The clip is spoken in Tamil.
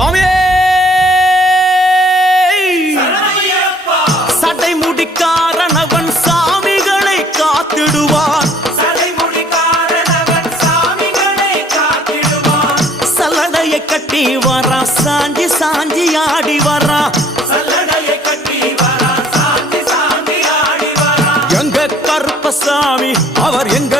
சுவாமியே சடை முடிக்காரனவன் சாமிகளை காத்திடுவான். சல்லடையை கட்டி வரா சாஞ்சி சாஞ்சி ஆடி வரா. எங்க கருப்பசாமி அவர் எங்க